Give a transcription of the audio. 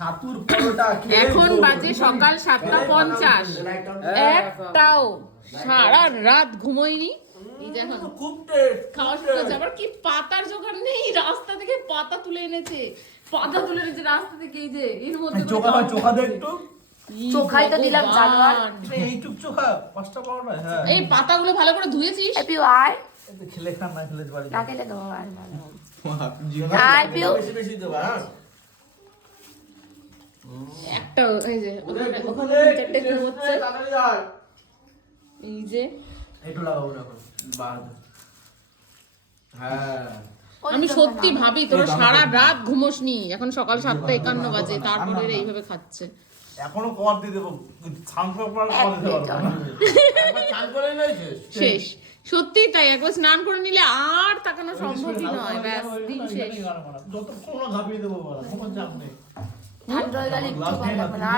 ছাতুর পরোটা এখন বাজে সকাল 7:50, একটাও সারা রাত ঘুমোইনি। এই যে এখন খুব টেস্ট খাওয়া শুরু করেছে। আবার কি পাতার জোগাড় নেই, রাস্তা থেকে পাতা তুলে এনেছে রাস্তা থেকে। এই যে এর মধ্যে চোখা দে একটু। চোখাই তো দিলাম জানোয়ার। এইটুক চোখা 5টা পরোটা। হ্যাঁ এই পাতাগুলো ভালো করে ধুয়েছিস? পিউ আয়, খেলে খান না খেলে বাড়ি না খেলে দেবো আর ভালো। আয় পিউ বেশি বেশি দেবা। হ্যাঁ একটা এই যে ওখানে চারটে ঘুমোচ্ছে। এই যে একটু লাগাবো না এখন বাদ। হ্যাঁ আমি সত্যি ভাবি তোরা সারা রাত ঘুমোসনি, এখন সকাল 7:51 বাজে, তারপরে এইভাবে খাচ্ছে। এখনো কর দিয়ে দেবো, সানফ্লাওয়ার কর দিতে পারবো না। একবার চান করে নিয়েছে শেষ, সত্যি তাই। একবার স্নান করে নিলে আর তাকানো সম্ভবই নয়, ব্যাস দিন শেষ। যতক্ষণ ঘাপিয়ে দেবো বলা, কোনো চাপ নেই। ঠান্ডা হয়ে গেলে একটু ভালো লাগবে না।